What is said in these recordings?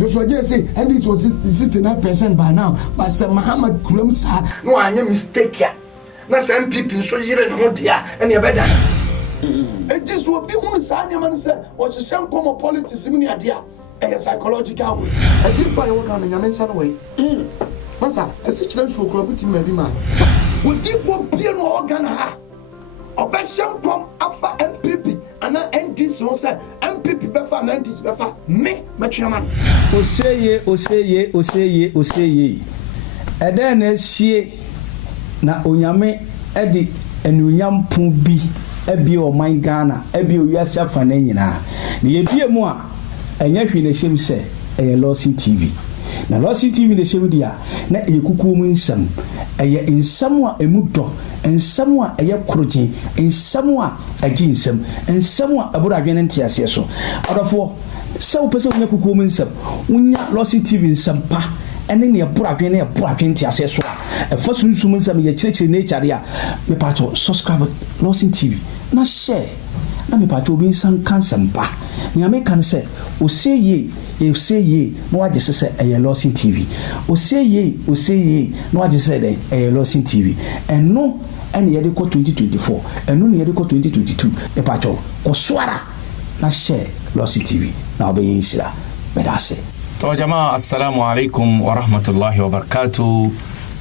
Joshua J say, and this was 69% by now. But Sir Muhammad Kuram sa no anya mistake ya. Na some people so yire no dia and you better. It is will be one sign man say what you shall come politics in dia a psychological way. I did find work on Yamen way. Masa, a situation show gravity maybe man. Would you for being organ ha? Obeshan come after MPP and NDC so say MPP befa and NDC befa me chairman. Oseye. Ede na sie na onyame edi enunyam pon bi ebi o man Ghana ebi o wiase afa na nyina. Na ye bie mu a enya hwe na hyem se eye Lawson TV. Na Lawson TV na hyem dia na eye kuku mu nsam eye nsam a emudo nsam a eye kroje nsam a agi nsam a abura adwene ntiase so odofo se wo pese wonya kuku mu nsam wonya Lawson TV nsam pa ene ne abura adwene ntiase so a fa sunsum nsam ye kirekire nature a me pato subscribe Lawson TV na share na me pato bi nsam kansam pa me ameka se oseye na waje se eye Lawson TV oseye na waje se dey eye Lawson TV eno ene yede ko 2024 eno ne yede ko 2022 e pacho ko swara na share Lawson TV na obeyin sira bedase to jamaa assalamu alaikum wa rahmatullahi wa barakatuh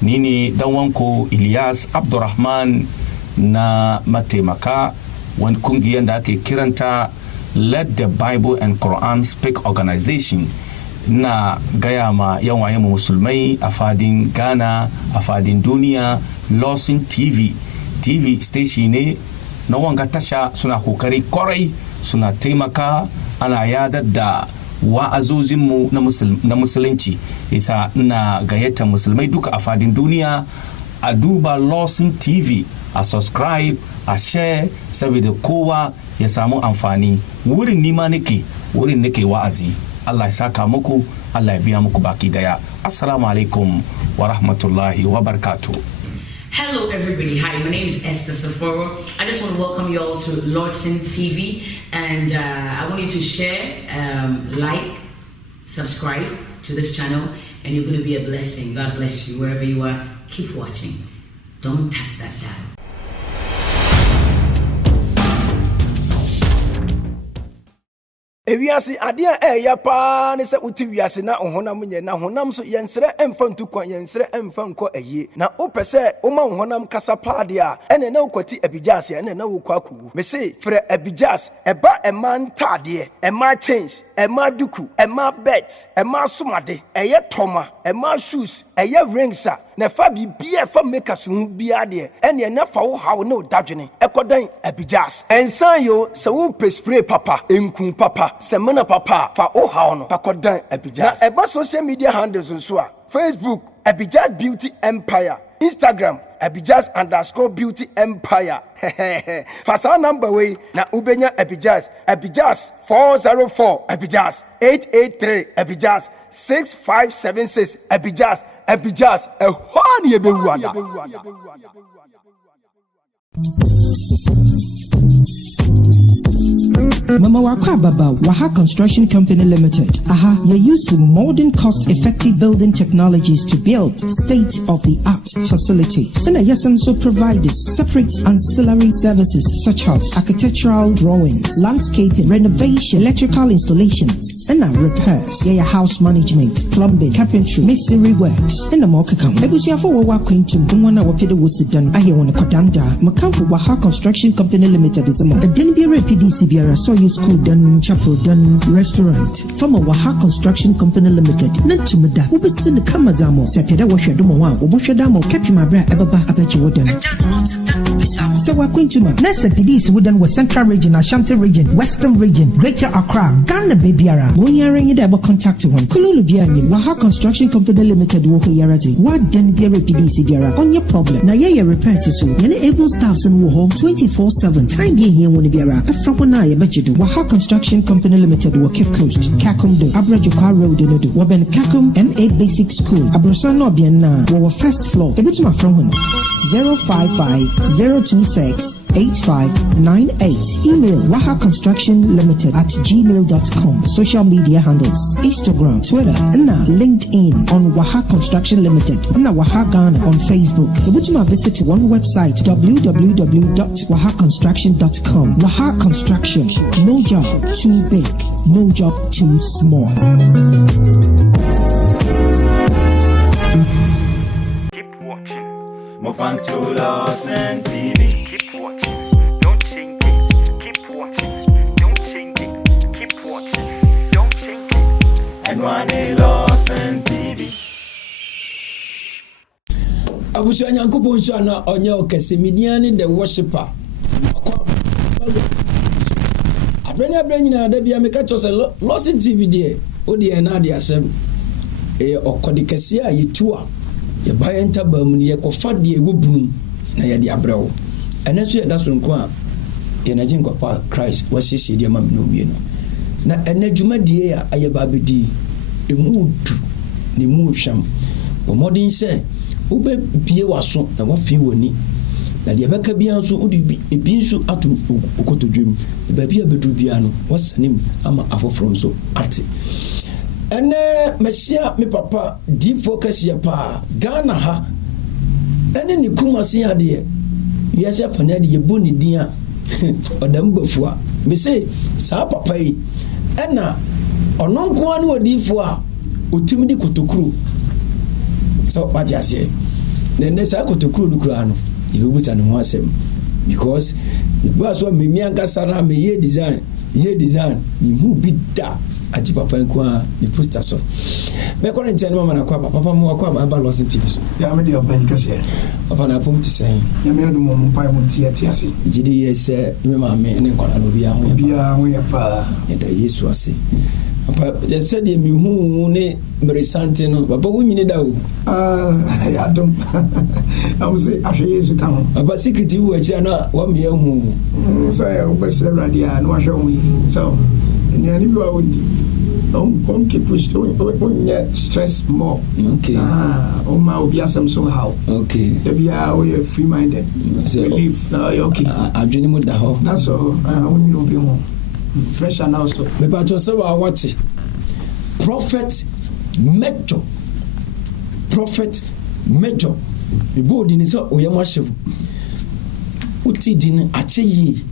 nini dawanko Ilyas Abdurrahman na Matemaka wani kungiyar da ake kiranta Let the Bible and Quran Speak Organization na gaya ma yawaye musulmai a fadin Ghana a fadin duniya. Lawson TV station ne na wanga tasha suna kokari kwarai suna taimaka ana yadar da wa'azozinmu na musulunci isa na gayyata musulmai duka a fadin duniya a duba Lawson TV a subscribe a share saboda kowa ya samu amfani wurin nima nake wa'azi. Allah ya saka muku, Allah ya biya muku baki daya. Assalamu alaikum wa rahmatullahi wa barakatuh. Hello everybody, hi, my name is Esther Saforo. I just want to welcome you all to Lawson TV, and I want you to share, like, subscribe to this channel, and you're going to be a blessing. God bless you wherever you are. Keep watching. Don't touch that dial. Ewiase adea ya pa ne se uti wiase na honam nye na honam so yensere emfa ntukwan yensere emfa nko aye na opese oma honam kasa pa de a ene na ukwati abijas ene na wokwaku me se frɛ abijas eba eman tade ema change ema duku ema bet ema somade eye toma ema shoes eye rings a na fa bibia fa make us hu bia de ene na fa wo hawo na odadwene ekodan abijas ensan yo se wo spray papa enkun papa semana papa fa o hawo no pakodan abijas na eba social media handles nso a Facebook Abijas Beauty Empire, Instagram Abijas_Beauty Empire. Fasa number way na ubenya Abijas 404 Abijas 883 Abijas 6576 Abijas ehwani ebewada. Mama Wakwa Baba Waha Construction Company Limited. You're using modern cost-effective building technologies to build state-of-the-art facilities. And yes, also provide separate ancillary services such as architectural drawings, landscaping, renovation, electrical installations, and repairs. Yeah, house management, plumbing, carpentry, masonry works, and more kakam. Ebusia for Wawa Quintum, Mwana Wapida was done. I want to Kodanda. Makam for Waha Construction Company Limited. It's a month. The Denbiara PDC Biara School done, chapel done, restaurant. From a Waha Construction Company Limited. Nantumada, who be seen the Kamadamo, Sapeda Washadamo, Washadamo, Capimabra, Ababa, Apache. So we're going to Nasa PDs wooden was Central Region, Ashanti Region, Western Region, Greater Accra, Ghana Babyara, Moyaring it ever contact one. Kululu Biani, Waha Construction Company Limited, Woko Yarati, what then Biara PDC Biara on your problem. Na ya repairs is so, and able staffs and war home 24/7. Time being here when Biara, a from one eye, but you do. Waha Construction Company Limited, Cape Coast, Kakumdo, Abrajokwa Road, Waben Kakum, MA Basic School, Abrosano Biana, our first floor, a bit my from one. 055-026-8598. Email wahaconstructionlimited@gmail.com. Social media handles: Instagram, Twitter, and LinkedIn on Waha Construction Limited, and Waha Ghana on Facebook. Visit one website, www.wahaconstruction.com. Waha Construction. No job too big, no job too small. Keep watching Mofanto Lawson TV. Keep watching, don't change it. Keep watching, don't change it. Keep watching, don't change it. And one Lawson TV. Abusia Nyankopon nhyira na onye okese midiane the worshipper. Abenya nyina da bia meka chose Lawson TV de odi na de asem okodi kese a yetu a ye bayenta bam ne ye kofa de ewubunu na ye de abrawo ene so ye da so nko a ye na jin kofa Christ wasisi de ma no mie no na ene dwuma de a aye ba bedi emu du ne mu hwam wo modin se ube bie waso na wafi woni na de beka bia nso udi ebi nso ato okotodwem ba bia bedu bia no wasanim ama afoforo nso ate ene machia me papa di focus ya pa Ghana ha ene ni kumasi ade yesi afane de yeboni din a odam bafua me say sa papa yi ena ono nko anu odifo a otimi di kotokuru so what you say then there's a kotokuru dukura no ibebuta ne ho asem because ibuaso memi ankasara me ye design ni hu bida ati papa nko a ni poster so me ko nche mama na kwa papa mo kwa ba Lawson TV so ya me de oban kase papa na pom ti sen ya me adu mo mpa mo ti ase jidi yes me mama ne nkora no bia ho ya pa ya da Yesu ase papa je said me hu ne meresante no papa wo nyine da o ya dum I was say ahwe Yesu ka ho papa secret wo achi na wa me hu so ya obesere radia no ahwe ho so ni ani bi wa wondi on keep push on stress more okay on my obi asem so how okay we are free minded so relief now you okay adwene mu da ho that's all when you be home pressure now so me pa to say wa what prophet major ibo di ni so oyema hyew uti di ni ache yi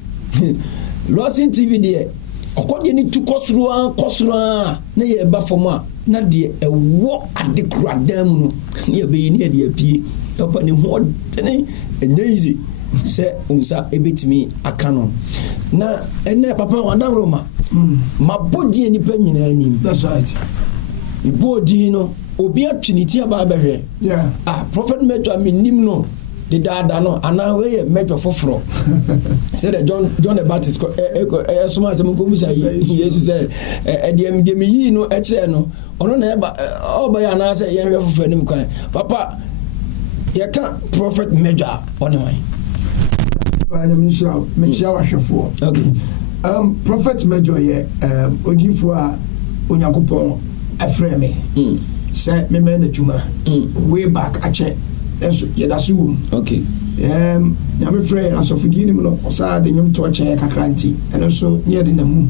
Lawson TV de okode ni tu kosura na ye ba fom a na de ewo adekura dam no na ye be ni de apie opa ni ho tene enyeezi se unsa ebetimi aka no na ene papa wanda roma mabodi ni pa nyina anim that's right ibodi no obi atwiniti aba behwe yeah prophet major minim no the dada no ana we major foforo said John the Baptist so much am go misa Jesus say dem yi no e kire no ono na eba oba ya na say ye hwe foforo nim kwan papa ye ka prophet major on why anya mishia wa hwefo okay prophet major ye odifo a Onyankopon afre me say me na dwuma way back ache enso yedasu okay nyame frɛ asofodi nim no osa de nyum to che kakranti eno so nye de namu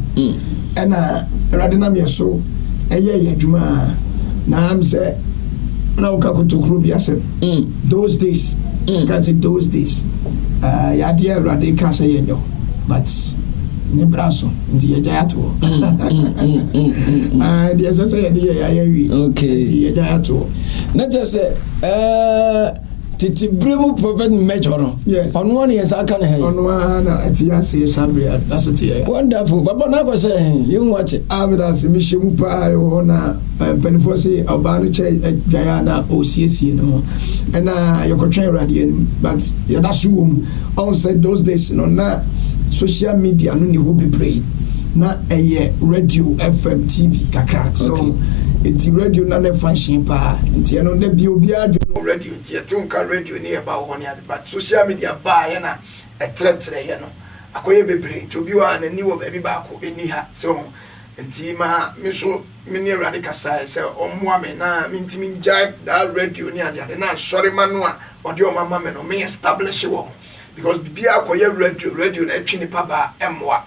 ena erade na me so eye adwuma na am say na o ka kotokro bi asem those days can say those days ya de erade ka say yenyo but ni braso ndi ye jayato dia say ye de ya wi okay ndi ye jayato na just titi bremu prophet major no yes on one yes aka na he on one na atia say sabria that's it wonderful papa na go say you watch avidas mi shemu pa yo na penifo say oba no che dwaya na osiesie no na yokotwen radio but ya da so on said those days no na social media no ni ho be pray na radio FM TV kakra so it's radio na na function pa nti no na bi obi adwo radio nti etunka radio ni e ba wo ne but social media ba ye na etre ye no akoye bebre to bi wa na ni wo ba bi ba ko eni ha so nti ma me so me ne awurade kasa sɛ ɔmmoa me na mentimi ngyae that radio ne ade na sɔre ma no a ɔde ɔmama me no me establish wɔ because bibia akɔyɛ radio na atwi nipa ba ɛmmoa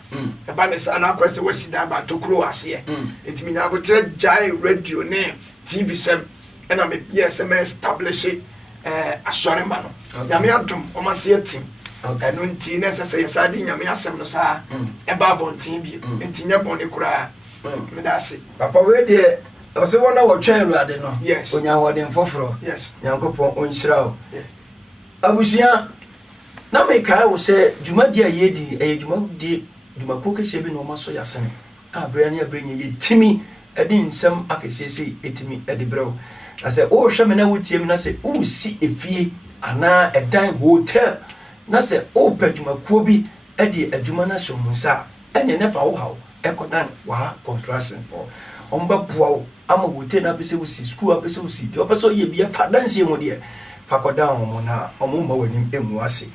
ɛba ne saa na akɔ sɛ wasi da ba tokuro aseɛ nti me nyabotere gyae radio ne TV sɛm ɛna me yɛ sɛ me establish asɔre ma no nyame adom ɔmase atim ɛno nti na ɛsɛ sɛ yɛsa de nyame asɛm no saa ɛba abɔnten bi nti nyɛ bɔne koraa medase papa we de ɔsɛ wɔna wɔtwɛn awurade no yes onya wɔden foforɔ yes nyankopɔn ɔnhyira wo yes abusua na mekae wo sɛ dwumadi a yɛdi ɛyɛ dwumakuo kɛseɛ bi na ɔma so yɛasene a berɛ ne aberɛ nya yɛtumi ɛde nsɛm akɛseɛ sɛ ɛtumi ɛde berɛ wo na sɛ wohwɛ me na wotie mu na sɛ wosi efie anaa ɛdan hotel na sɛ wopɛ dwumakuo bi ɛde adwuma no ahyɛ mu nsa a ɛne ne fa wo haw ɛkɔdan waha construction for ɔmbɛboa wo ama hotel no apɛ sɛ wosi school apɛ sɛ wosi deɛ ɔpɛ sɛ ɔyɛ bia fa danseɛ mu deɛ fa kɔdan ɔmo na ɔmo ma w'anim ɛmu ase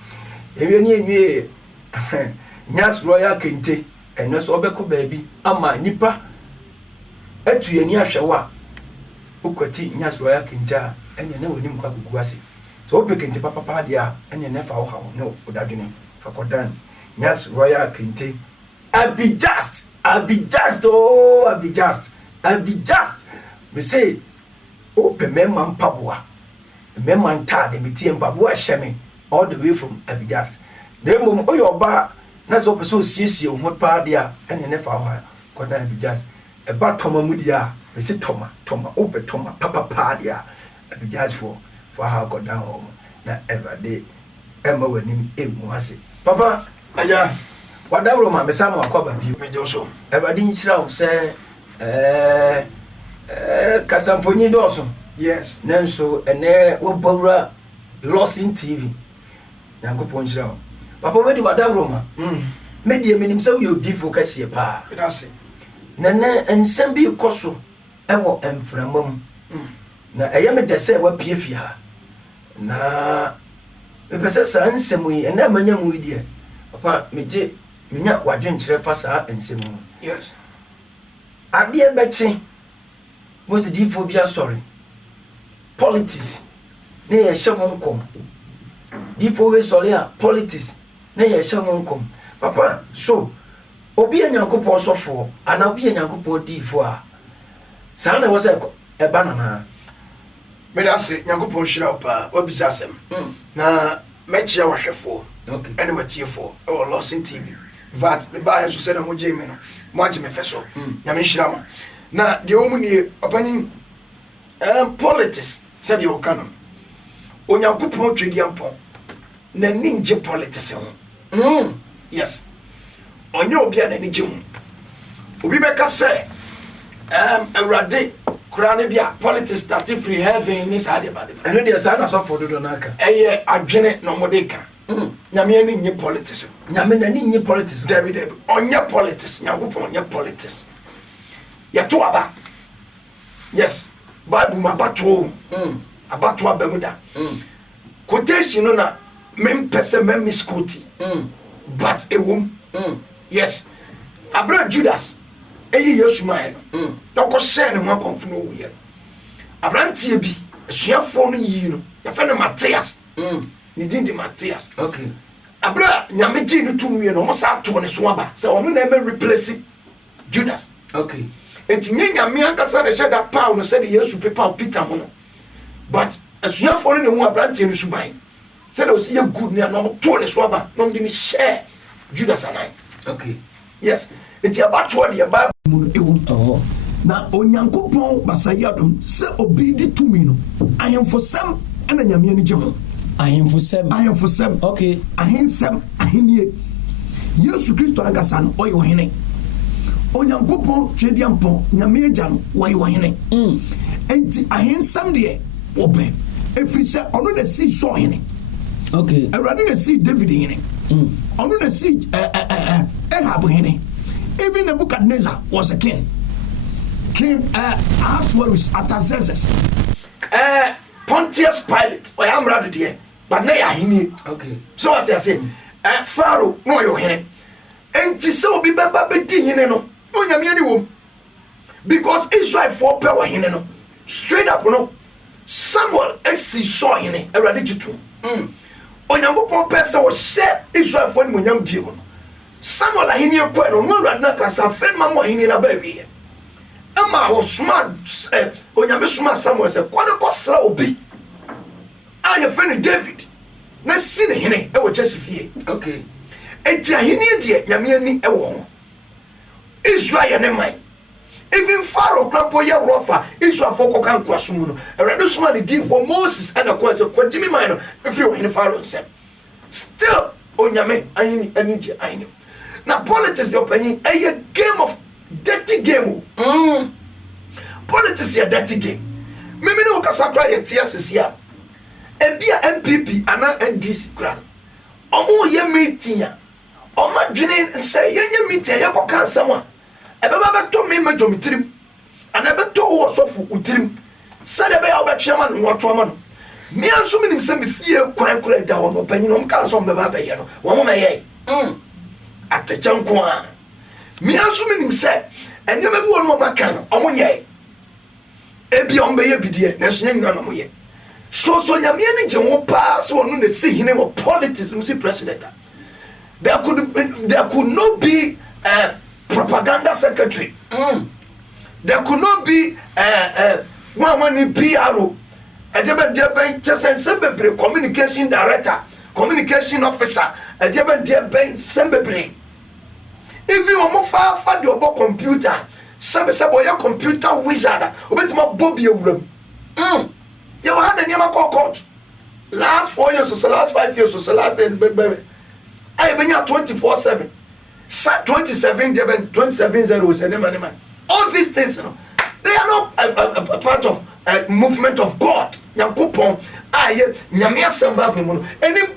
ɛwie Nyas Royal Kente ɛnɛ sɛ ɔbɛkɔ baabi ama nipa atu yɛni ahwɛ wo a wokɔti Nyas Royal Kente a ɛne na w'anim kɔ agugu ase sɛ wopɛ kente papapa deɛ a ɛne ne fa wo haw ne wodadwene fa kɔdan Nyas Royal Kente Abijast me say open mɛma mpaboa mɛma ntaade metie mpaboa hyɛ me all the way from Abijast na mmom oyɛ ɔba na sɛ wopɛ sɛ osiesie wo ho paa deɛ a ɛne ne fa wo ha kɔdan Abijast ɛba tɔma mu deɛ a me say tɔma wopɛ tɔma papa deɛ a Abijast for ha kɔdan hɔ mo na ɛwade ɛma w'anim ɛmu ase papa agya wadawro ma mesa ma akɔ babio medwo so ɛwade nhyira wo sɛ kasamfonyi dɔɔso yes nanso ɛnɛ wɔbawura Lordson TV nyankopɔn nhyira wo papa wadi wadawro ma medie menim sɛ woyɛ odifo kɛseɛ paa medase na nsɛm bi kɔ so ɛwɔ mframa mu na ɛyɛ me dɛ sɛ wapie fie ha na mepɛ sɛ saa nsɛm yi ɛnɛ manya mu yi deɛ papa menya wadwenkyerɛ fa saa nsɛm mu yes adeɛ bɛkye mo sɛ difo bi asɔre politics ne yɛhyɛ ho nkɔm difo we sɔre a politics ne yɛhyɛ ho nkɔm papa so obi yɛ nyankopɔn sɔfoɔ anaa obi yɛ nyankopɔn difo a saa na ɛwɔ sɛ ɛba nanaa medase nyankopɔn hyira wo paa wabisa asɛm na mɛkyia wahwɛfoɔ ɛne watiefoɔ ɛwɔ Lordson TV vat mebaayɛ so sɛ na mogye me no moagye me fɛ so nyame hyira mo na deɛ wɔ mu nie ɔpanyin politics sɛdeɛ wɔka no onyankopɔn twɛdiampɔn n'ani ngye politics ho yes ɔnyɛ obi a n'ani gye ho obi bɛka sɛ awurade koraa ne bi a politics start free heaven ne saa deɛ ba de ba ɛno deɛ saa na sɔfoɔ dodo no aka ɛyɛ adwene na ɔmode ka nyame ani nye politics nyame n'ani nye politics dabi ɔnyɛ politics nyankopɔn ɔnyɛ politics yɛto aba yes bible mu abato aba mu da quotation no na mempɛ sɛ mɛmi scoti but ɛwom yes abra Judas ɛyi Yesu maɛ no dɔkɔ hyɛ ne ho akɔmfo no ɔwuyɛ abranteɛ bi asuafoɔ no yii no yɛfɛ no Matthias ne din de Matthias okay abra nyame gye no tumi no ɔmo saa to ne so aba sɛ ɔno na ɛmɛ replace Judas okay enti nye nyame ankasa na hyɛ da Paul no sɛ de Yesu pepa Peter ho no but asuafoɔ no ne ho abranteɛ no suban sɛ de ɔsi yɛ good ne na ɔmo to ne so aba na ɔmo de ne hyɛ Judas anan okay yes enti abatoɔ deɛ ba mu no ɛwɔ na onyankopɔn basayi adom sɛ obi di tumi no ahemfosɛm ɛna nyame ani gye ho ahemfosɛm okay ahensɛm ahenie Yesu Kristo ankasa no ɔyɛ ɔhene onyankopɔn twɛdiampɔn nyame agya no wɔyɛ ɔhene enti ahensɛm deɛ wɔbɛ ɛfiri sɛ ɔno na sii sɔ ɔhene okay awurade na sii David hene ɔno na sii Ahab hene. Even Nebuchadnezzar was a king. King Ahasuerus, Artaxerxes, Pontius Pilate. I am rather dear, but nay, I need. Okay. So what I say, Pharaoh, no, your hen. And to so be baby, you know, no, Yamiani womb. because Israel for power hene no straight up no Samuel esi so hene Awurade jitu Onyankopɔn pɛ sɛ ɔhyɛ Israel for no nyam bio no Samuel ahene ekɔ no no Awurade na kasa fɛn ma mo ahene na ba wie ama osuma onyame suma Samuel sɛ kɔ ne kɔsra obi a yɛ fɛ David na si ne hene ɛwɔ Jesse fie okay enti ahene die nyame ani ɛwɔ ho Israel yɛ ne man even Pharaoh krapo yɛ rofa Israel for kɔka nkoasom no Awurade suma ne din for Moses ɛna kɔ sɛ kɔ gyimi man no efiri wɔ hene Pharaoh nsɛm still onyame ahene ani die ahene na politics de opani ɛyɛ game of dirty game politics yɛ dirty game mimi ne okasa kra yɛ tia sisia ebia MPP ana NDC kra ɔmo yɛ meeting a ɔma dwene sɛ yɛnyɛ meeting yɛ kɔ kansam a ɛbɛba bɛtɔ me majo mitirim ana bɛtɔ wo sɔfo utirim sɛ de bɛyɛ wobɛtwe ma no wɔto ama no me anso minim sɛ me fie kwan kura da hɔ no panyin no mka so mbɛba bɛyɛ no wɔn mo mɛyɛ atɛkyɛ nko a me anso minim sɛ ɛnyɛma bi wɔ no maka no ɔmo nyɛ ebi ɔmo bɛyɛ bidie na so nyɛ no mo yɛ so nyame ne gye wo pa so ɔno na si hene wɔ politics mu si president there could not be propaganda secretary there could not be one PRO edeben chesen bebre communication director communication officer edeben sembebre even omo fa de obo computer sebe boy computer wizard obetima bobi ewuram you had the name of court last 4 years or last 5 years or last 10 baby I been 24/7 27 zeros and man all these things they are not a part of a movement of God Nyankopon aye nyame asamba bemu no enim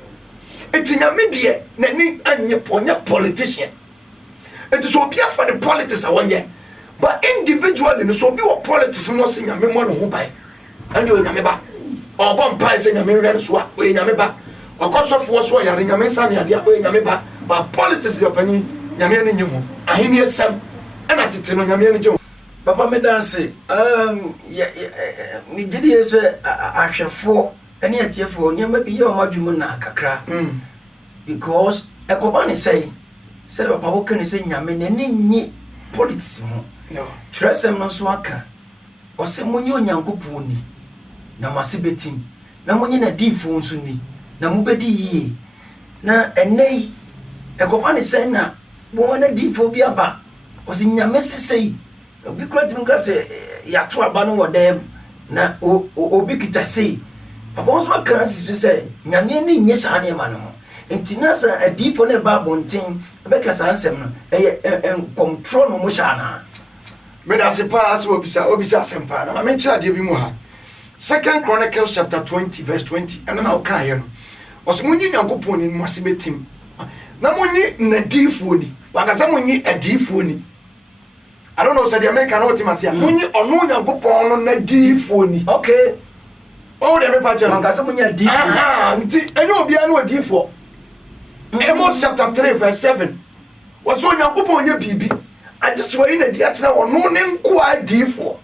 eti nyame de na ni anye ponya politician eti so obi afa the politics awonye but individually no so obi wo politics no se nyame mo no ho bai ande o nyame ba obon pai se nyame hwe so a o nyame ba okosofo so yare nyame nsa ne ade o nyame ba but politics de opani nyame ne nyimu ahini esem na tete no nyame ne gye papa me dance me gidi yeso ahwefo ene atiefo nyama bi ye o madwumu na kakra because ekobane say papa wo kan say nyame ne nyi politics ho no tresem no so aka o se munye onyankopon ni na masebetim na munye na difo nso ni na mubedi yie na enei ekobane say na bo na difo bi aba o se nyame sesei obi kratim ka se yato aba no wodem na obi kita sei papa nso aka si say nyame ni nye sa ne ma no entina sa adifo ne ba bonten ebeka sa ansem no control no mo sha na me da se pa as obisa sempa na me nkyira de bi mu ha 2 Chronicles chapter 20 verse 20 and na o ka ye no o se munyi Nyankopon ni mwase betim na munyi na difo ni wakasa munyi adifo ni I don't know say the American ultimacy munyi onu Nyankopon no na difo ni okay oh de me pa che no wakasa munyi adifo nti enyo obi anu adifo Amos chapter 3 verse 7 was on Nyankopon nya bibi I just were in the atena ono ne nko adifo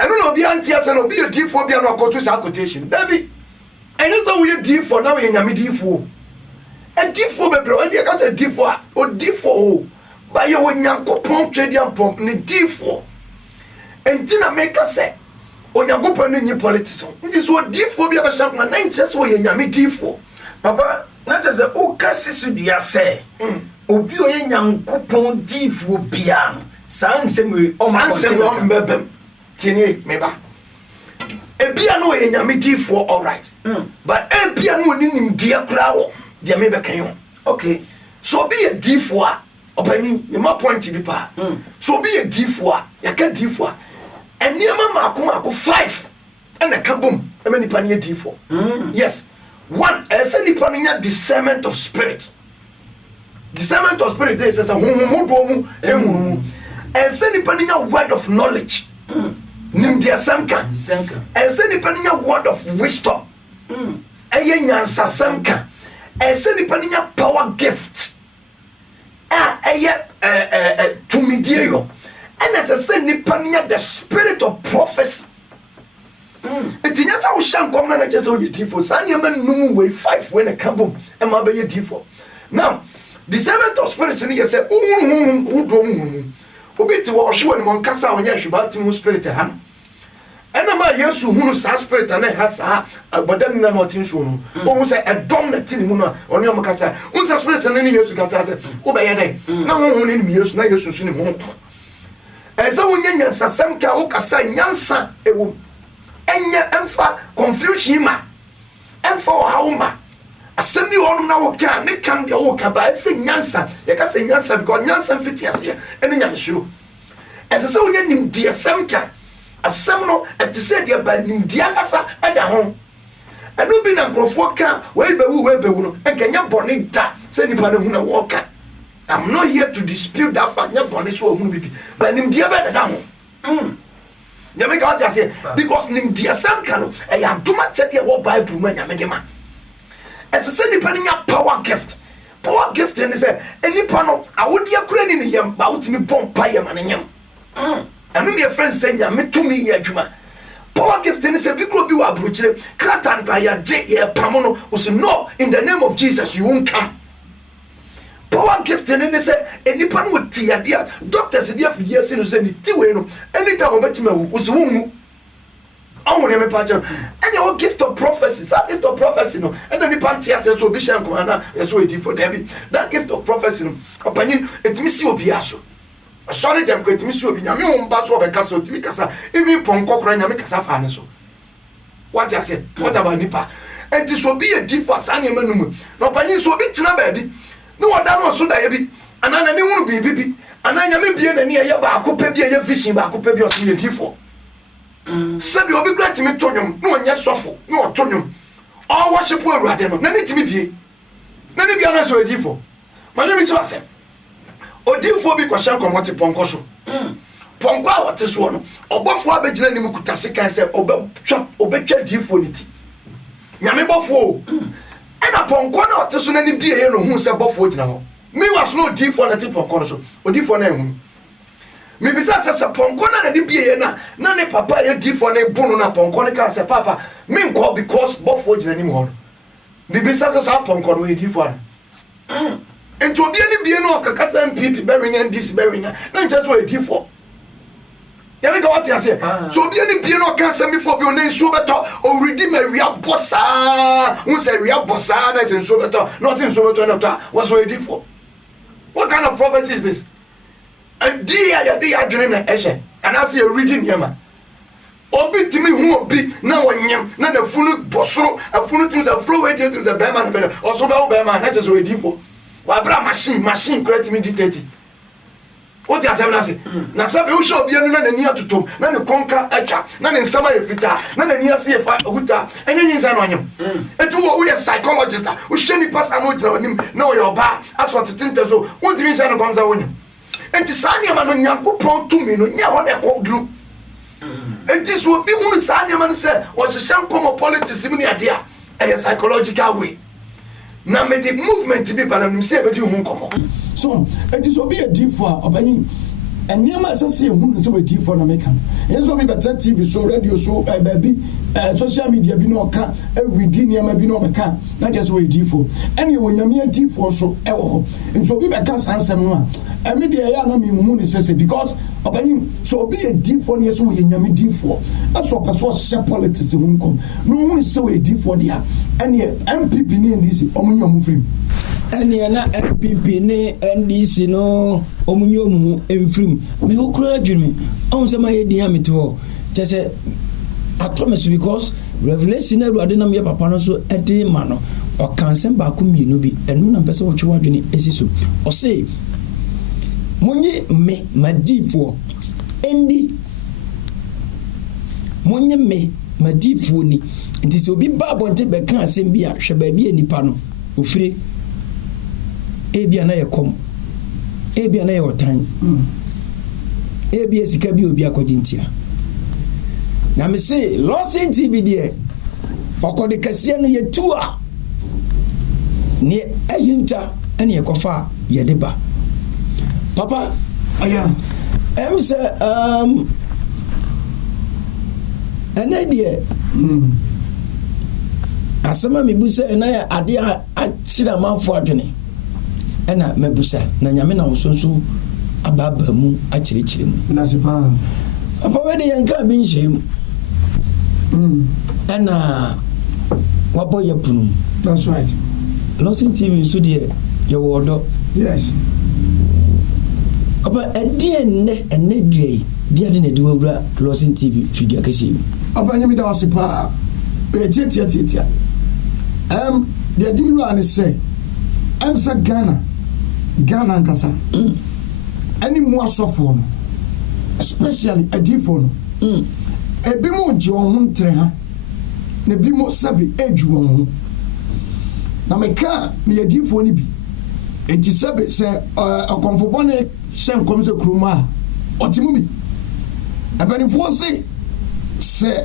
eno no obi anti ase no obi adifo bia no akoto sa quotation dabi eno so we adifo na we nyame difo adifo bebre on dey ka say difo o difo o ba ye wo Nyankopon twediam pom ne difo entina make say o Nyankopon no nyi politics nti so difo bia be sharp na nche so we nyame difo papa na tese o kasi su dia se obi o ye Nyankopon difo bia no sansem o ma mbebem tini meba ebia no ye nyame difo all right but ebia no ni nim dia kra wo dia me be kan okay so be a difo a opani ye ma point bi pa so be a difo a ya ka difo a eniema mako 5 and a kabum e many pan ye difo yes one any pan discernment of spirit. Discernment of spirit is a and any pan word of knowledge. Nim dia samka. And any pan word of wisdom. Ayen sasamka. And any pan power gift. To medio. And as I said, Nipania, the spirit of prophecy. It's in yes, I will sham come and just only default. Sanyaman no way 5 when a cambum and my baby default. Now, the seventh of spirits in here said, Obey to wash you and Moncasa when you about to spirit a hand. And the man yes who sa spirit and has but then not in soon. Almost a dominant in Muna on your Macassa. Unsa spirits and any years to Cassa, obey a day. No one in me use no use to see him. As a woman, Sasamka Okasa, Yansa, a woman. Enya emfa confusion ma emfa hauma asemi wonu na wo ka ne kan de wo ka ba se nyansa ye ka se nyansa because nyansa fiti ase ene nyam shuru ese se wonya nim de asem ka asem no ete se de ba nim de akasa eda ho enu bi na nkrofo ka we be wu no enganya boni da se nipa ne hu na wo ka. I'm not here to dispute that fact nya boni so hu bibi ba nim de ba da ho Yame got to say because nim dia sam kanu e ya duma che dia wo Bible man yame de ma. As say nipa ni power gift. Power gift ni say enipa no awodi akura ni yam ba utimi pompa yam ananyam. Anu me friend say yame tumi ye adwuma. Power gift ni say bigro bi wa abrochire kratan ba ya je ye pamono o say no in the name of Jesus you won't come. Power gift and say anyone with tia doctors dia fidie se no say ni tiwe no anytime obetima wo onwere me pa che and your gift of prophecy that gift of prophecy no and any party as so bishop ko na so edi for David that gift of prophecy no opanyin etimi si obi aso sorry dem ko etimi si obi nyame wo mba so obeka so etimi kasa even ponko kora nyame kasa fa ne so what I said what about nipa enti so be a deep for sane manum no opanyin so obi tina ba di no wada no so da ye bi anana ne hunu bibi ananya me bie na ne ye ba akopa bi ye vision ba akopa bi o so ye tifo sabi obi great me tonyum no onye sofo no tonyum all worship awurade no na ne timi bie na ne bia na so edifo manya mi so asem odifo bi ko shan komote ponko so ponko a wote so no obofo abegina ni mukuta sekan se obetwa difo ni ti nyame bofo ena ponko na wote so na ne bie ye no hu se bofo gina ho me was no difo na ti ponko so odifo na ehun me bisa se ponko na ne bie ye na ne papa ye difo na bunu na ponko ne ka se papa me nko because bofo gina ni mo ho me bisa se ponko no ye difo na ento obi ani bie no kakasa mpp bearing and this bearing na just what difo ya me go what you say so obi ani bie no kan semi for bi o na nsuo beto o redeem area bossa un say area bossa na say nsuo beto nothing nsuo beto na to was what difo. What kind of prophecy is this? And dia adwene na ehye and I see a reading here man obi timi hu obi na wonyem na na funu bosoro afunu timi za flow wey timi za be man be also be man na just we difo wa bra machine create me dictate what you say na say na sabe wo show obi anu na nani atotom na ne konka acha na ne nsama refita na nani ase fa huta enye nyinza no anyem etu wo ye psychologist wo sheni pass anu jira onim na wo yo ba aso tetente so wo timi nsa no komza wonyem enti sane ma no nyankopon tumi no nya ho na kodru enti so obi hu sane ma no se wo hyehyam komo politics mu ne ade a psychological way na me the movement bi bana nim se e be di hu komo so it is obi a D4 obani eniama asase hu se we D4 na make am enso bi better TV so radio so baby social media bi no ka everyday niama bi no beka na just we D4 ene wonyame D4 so e wo enso bi beka sansem no a media ya na me hu ne sese because obani so obi a D4 ne so we nyame D4 that's what person share politics hu kom no hu se we D4 dia ene MPP ni ndisi omunyo mufrim ene na MPP ne NDC no omunyo mu emfrim me okura adwumi on se ma ye dia meto tese atomes because revelation na ruade na me papa no so ede ma no o kansen ba ku mienu bi enu na pese wo twa adwuni esiso o se munye me madifo endi munye me madifo ni nti se obi ba bonte be kan asem bi a hwe ba bi enipa no ofire ebia na yekom ebia na yewotan ebia sika bi obi akogintia na me say Lordson TV de okode kase no yetu a ne ayinta ene yekofa yedeba papa aya Em say ene die asema me busa ena ya ade a chira manfo adwene ena mebusa na nyame na wosonso ababa mu achirichiri mu na sipa apa wede yanka bi nhiem ena wabo ye punu. That's right. Lawson TV so de ye wodo. Yes. Apa ene due dia de na de wura Lawson TV video akese. Apa nyimi da wasipa tia the dimilu and say say Ghana nkasa any more sofo no especially a difo no ebi mo je won ntre ha na bi mo sabi eju won na meka me adifo ni bi enti sabi se akonfo ne hyen kom se kruma otimu bi abanifo se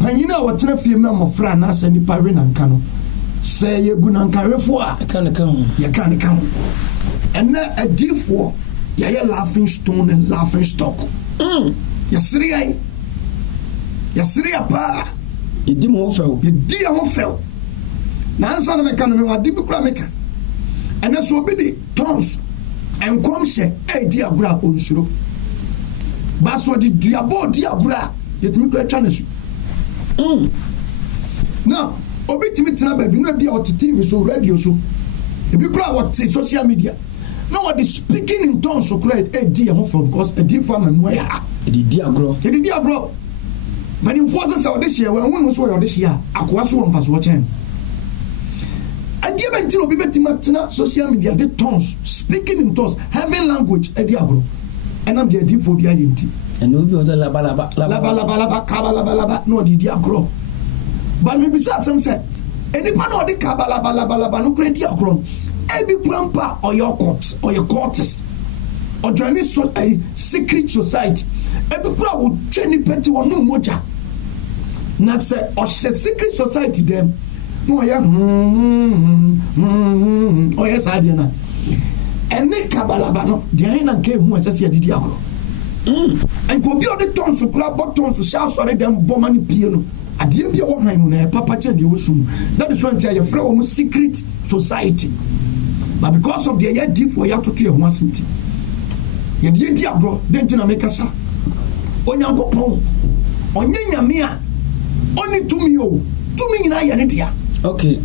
panyina watena fie me amofra na asa nipa we nanka no se yebu nanka refo a kan ena adifo ya laughing stone and laughing stock ya siri pa yedi mo fel na ansa na meka no me wadi bi kura meka ena so obi di tons enkom hye edi agura onsuro ba so di duabo di agura yetimi kura twa nasu now obi timi tena baby no bia ot TV so radio so ebi kura what social media no what is speaking in tongues so kura edi ho for because edi farm and where edi agro many forces say this year when no so this year akwa so won so chen edi be tino obi betima tena social media the tongues speaking in tongues having language edi agro and am the edi phobia yenti and obi odo laba no di agro but me bisa some say enipa na odi kabalaba no kra di agro ebi grandpa or your court or your courtist or join so a secret society ebi kra wo twani peti wonu moja na say o secret society dem no ya o yes adia na eni kabalaba no di hin na ke hu asase di agro and go be on the tons so grab buttons so shall sorry them bomani piano adie bia wo han mu na papa chen de wosum that is when your friend almost secret society but because of the year deep for ya to e ho asenti ye di agro den tina make sa onyankopon onye nyame a oni tumi nyina ye ne dia. Okay,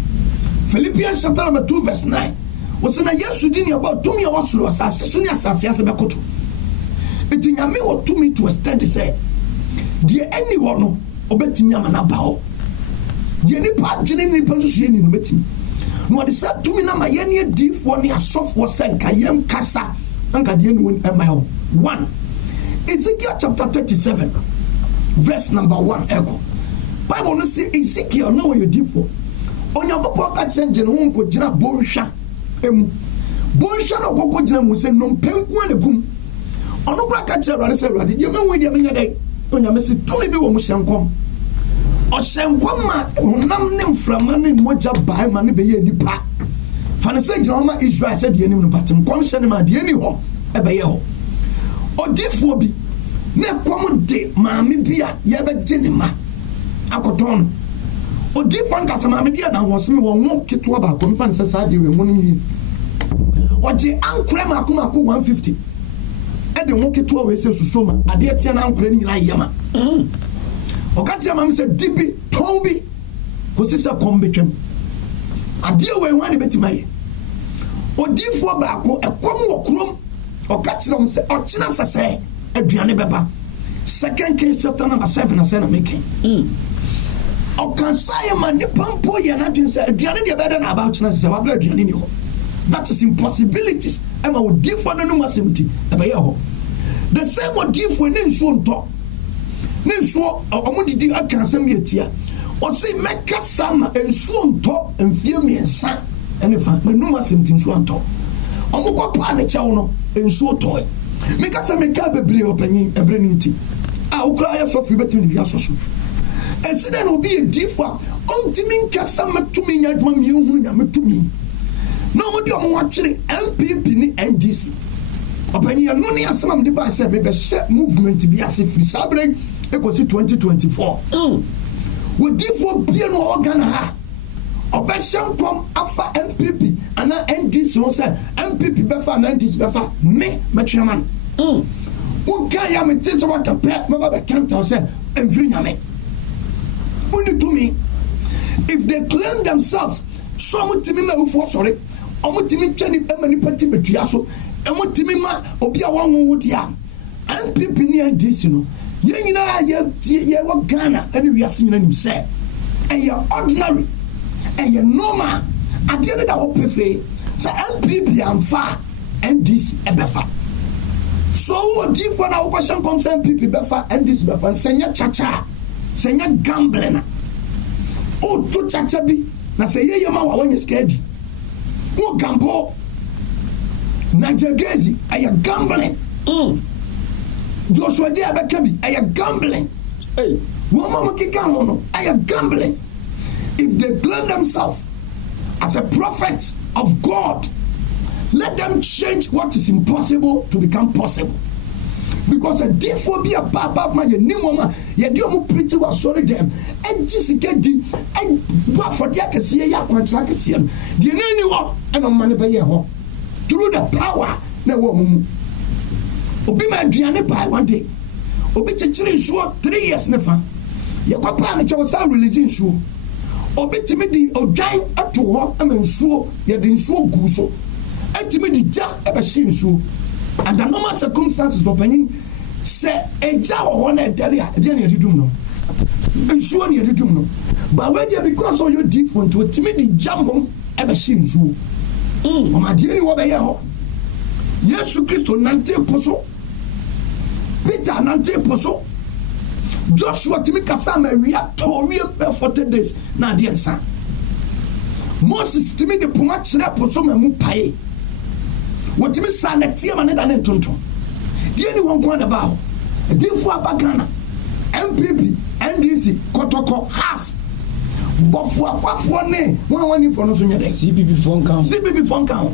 Philippians chapter number 2 verse 9 was na yesu di ne about tumi a wasoro asase so ni asase bekoto eti nyame wo tumi to extend say die any ho no obetimi amana ba ho die ni pa gene ni pa so ni no betimi no de say tumi na ma ye ne difo ne asofo senka yem kasa anka die ni won ema ho 1 Ezekiel chapter 37 verse number 1 echo Bible no say Ezekiel no you difo onyankopon ka change no won ko gina bonhwa emu bonhwa no kokko gina mu se no penku anegum ono kura ka chere rade se rade die menwe die menya dai onyame se tumi bi wo mu hyenkom o hyenkom ma honam ne mframa ne moja bai ma ne be ye nipa fa ne se gina ma Israel se die nim no batem kom hye ne ma die ni ho e be ye ho odifo bi ne kom de maame bia ye be gine ma akoton odifo nka se maame bia na wo se me wo wo keto ba kom fa ne se sa die we mu ni oje ankure ma ko 150 ede wo keto we se susoma ade etia na ankure ni yama okati ama me se dibi tombi ko se se kombetwem ade we wan betimaye odifo ba ko ekom wo krom okati rom se ochina sese aduane beba 2 Kings chapter number 7 na se na making okansaya mani pampo ye na dwen se aduane de beda na about na se wa bla aduane ni ho that is impossibilities ema odifo na no masemti abaye ho the same odifo ne nso nto ne nso omodidi aka asem yetia o se meka sama enso nto mfie miensa ene fa ne no masemti nso nto omukọ pa ne chewo no enso toy meka se meka bebre opanyin ebre ninti a ukra ya so fi betimi bi asoso eside no bi edifo ontimi nkasa metumi nyadma mi hu nya metumi no mo di omo wa kire MPP ni NDC ɔpanyin no ne asɛm am de ba sɛ mebɛhyɛ movement bi ase firi saa bere ekosi 2024 wodifo bie no ɔwɔ Ghana ha ɔbɛhyɛ nkɔm afa MPP ana NDC ho sɛ MPP bɛfa ana NDC bɛfa me mɛtweama no woka ya mete sɛ wakapɛ mɛba bɛkɛnta sɛ ɛmfiri nyame woni tumi if they claim themselves so ɔmotumi ma awufoɔ sɔre ɔmotumi twa nipa ma nipa ti bɛtua so ɔmotumi ma obi a wɔnwo di a MPP ne NDC no yɛn nyinaa yɛwɔ Ghana ɛne wiase nyinaa nim sɛ ɛyɛ ordinary ɛyɛ normal adeɛ no da hɔ pefee sɛ MPP amfa NDC ɛbɛfa so wɔ difoɔ na wokɔhyɛ nkɔm sɛ MPP bɛfa NDC bɛfa sɛ nyɛ kyakya sɛ nyɛ gambling a woto kyakya bi na sɛ yɛyɛ ma wɔnyɛ sika adi wo gambo Najagezi ɛyɛ gambling Joshua J. Abekabi ɛyɛ gambling wɔn ma keka ho no ɛyɛ gambling. If they claim themselves as a prophet of God, let them change what is impossible to become possible. Because a different be a baba man, you new woman, you do pretty well, sorry them, and Jessica did, and what for the Akasia Yakan, the anyone, and on money by your home. Through the power, no woman. Obi my Diane by one day. Obi Chitri Sua 3 years never. Your papa and your son releasing Sue. Obetimi di odwan ato hɔ ama nsuo yɛde nsuo gu so etimi di gya ɛbɛhye nsuo under normal circumstances ɔpanyin sɛ egya wɔ hɔ na ɛdɛre a ɛdeɛ na yɛde dum no nsuo na yɛde dum no but wey dey because of your different otimi di gya mom ɛbɛhye nsuo ɔmadeɛ ni wɔ bɛyɛ hɔ Yesu Kristo nante po so Peter nante po so Joshua timi kasa ma wia tori 40 days na de nsa Moses timi de poma kyerɛ po so ma mu pae wotimi sa na tie ma ne da ne tonton die ni won kwa na ba ho edifo abagana MPP NDC kotoko has bofo akwafo ne won ni fo no so nyɛ de CPP fonka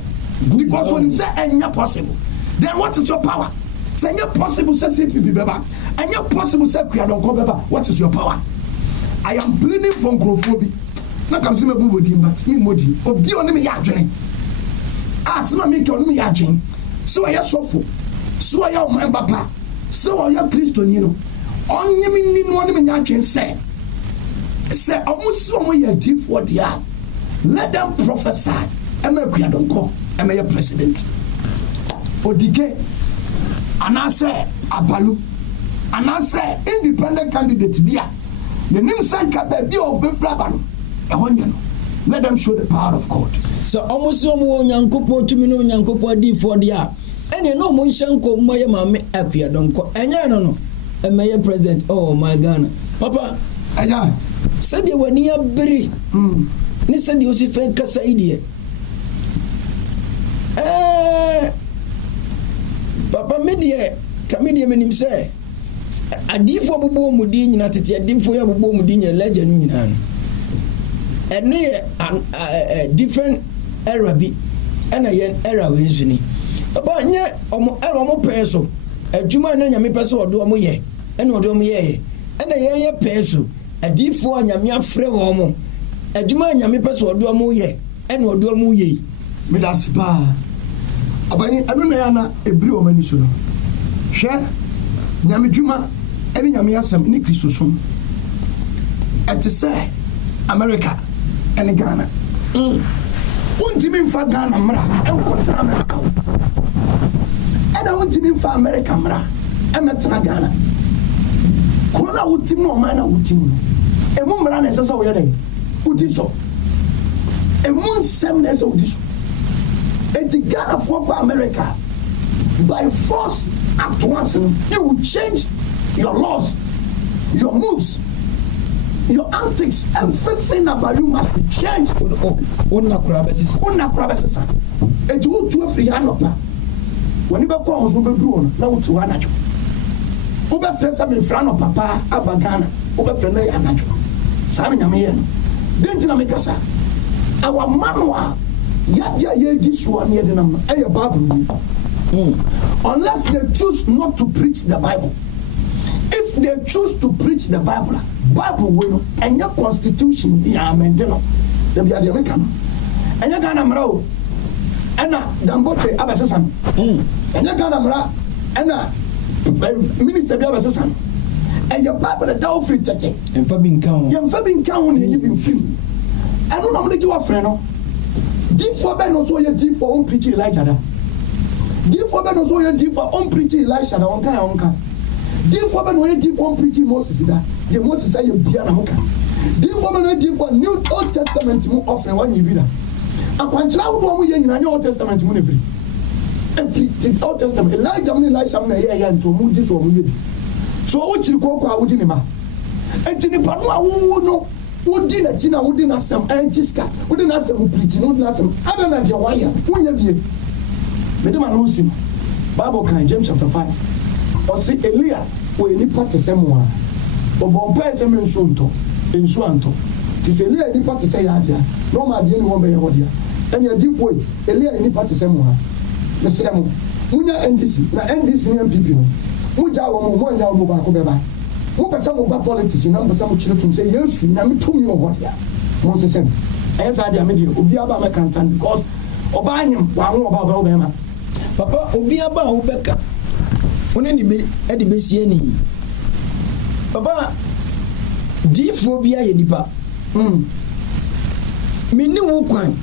because when say enya possible then what is your power? Say enya possible say CPP beba enya possible say Kuyadonko beba. What is your power? I am pleading for Nkrofobi. Na kam se me bu bodi but me modi obi oni me ya adwene se ma me ke oni me ya adwene so ya sofo so ya o man papa so ya Kristoni no onye me ni no oni me ya adwene say omusi omo ya difo dia let them prophesy ema Kuyadonko ema ya president odike anase abalu anase independent candidate bia yenim sanka ba bi of befraba no ehonye no let them show the power of God. So almost omo onyankopon tumi no onyankopon adifo dia ene no mo nhyanko moye maame Kuyadonko enye no emeye president oh my God papa aya said you wani abiri ni said you si fen kasa idie papa media kamedie menim say adifo bobo mudi nyina tete adifo ya bobo mudi nyina legend nyina no ene different era bi ena yen era we zuni papa nye omo era omo peso adwuma na nyame peso odo omo ye ena odo omo ye ena ye peso adifo nyame afre wo omo adwuma nyame peso odo omo ye ena odo omo ye me das ba abani anu na ya na ebiri o mani so no hwe nyame dwuma ene nyame asem ni Kristo som ete say America ene Ghana untimi mfa Ghana mra enkota America ena untimi mfa America mra emetna Ghana kona utimi o mana utimi emu mra na esesa wo yeden uti so emu nsem na esesa uti so eti Ghana for America by force at once you will change your laws, your moves, your antics, everything about you must be changed. Una krabesisa eti wo tu afri hanopa woni be kwa onso be duro na wo tu anajo wo be fresa me fra no papa abagana wo be fra na ya anajo sa me nyame ye no denti na me kasa awa manwa ya dia ye di so na ye de nam e ye bible Unless they choose not to preach the Bible. If they choose to preach the Bible will and your constitution amendment the American and your Ghana Maro and Dambote Abasasan and your Ghana Mara and Minister Abasasan and your Bible the Dow Free Tete and Fabian Count. Young Fabian Count and you've film. I don't know how to friend. Deep for Ben also your deep for own preaching Elijah. Deep for Ben also your deep for own preaching Elisha on Kai. Deep for Ben way deep on preaching Moses that the Moses say you be an Amoka. Deep for Ben deep for New Old Testament offering one you be that. A quantity one in the Old Testament every Old Testament Elijah Elisha and to move this one. So what you call I would in him. And Tinipanua no. Would dinner China wouldn't ask some Antiska, wouldn't ask them preaching, wouldn't ask them other than your wire. Who you be? Madam Anusim, Bible kind, James chapter 5. Or see Elia, who any part of someone. Or Bombay some in Sunto, in Swanto. Tis Elia any part to say idea, no matter any one by your audio. And your deep way, Elia any part to someone. The same. Munya NDC, na NDC and people. Muja or Moya Mobile. Mo pesa mo ba politics na mo pesa mo chire tum say Yesu na me tumi wo hodia mo se sem esa dia me dia obi aba me kantan because oba anyim wa ho oba oba ma papa obi aba wo beka one ni be e de besie ni papa difo bia ye nipa me ni wo kwan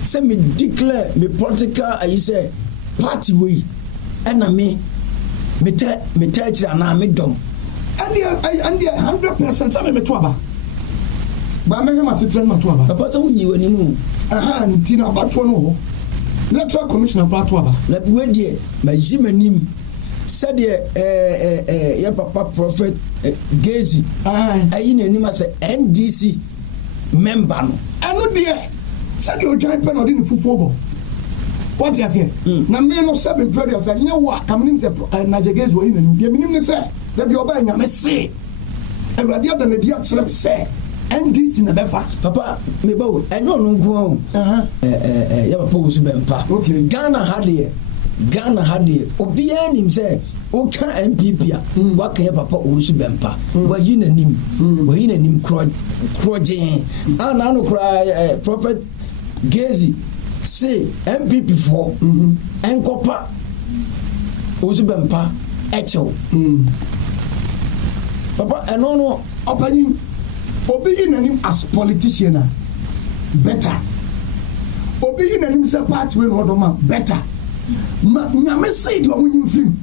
se me declare me political ayi say party we na me tell chira na me dom and 100% some me to aba ba me hema sitren ma to aba papa so nyi wani mu aha ntina ba to no ho electoral commissioner ba to aba na we die ma jimanim said ya papa prophet Gezi ayi na nim say NDC member no eno die said you join pen odi ni fufu obo what you say na me no 7 prayer say nya wa kamnim say na Gezi wo yin ni bi minim ne say da bi oba nya me say awurade ada na dia kyerem say NDC na befa papa me bawo enyo no nko ya papa wo su bempa okay Ghana hade obi anim say o kan MPP a wa kan ya papa wo su bempa wa yi nanim kroje ana no kra prophet Gezi say MPP for enkopa wo su bempa echo papa eno no opani obi inanim as politician better obi inanim say party we no do ma better nyame say di omo nyim film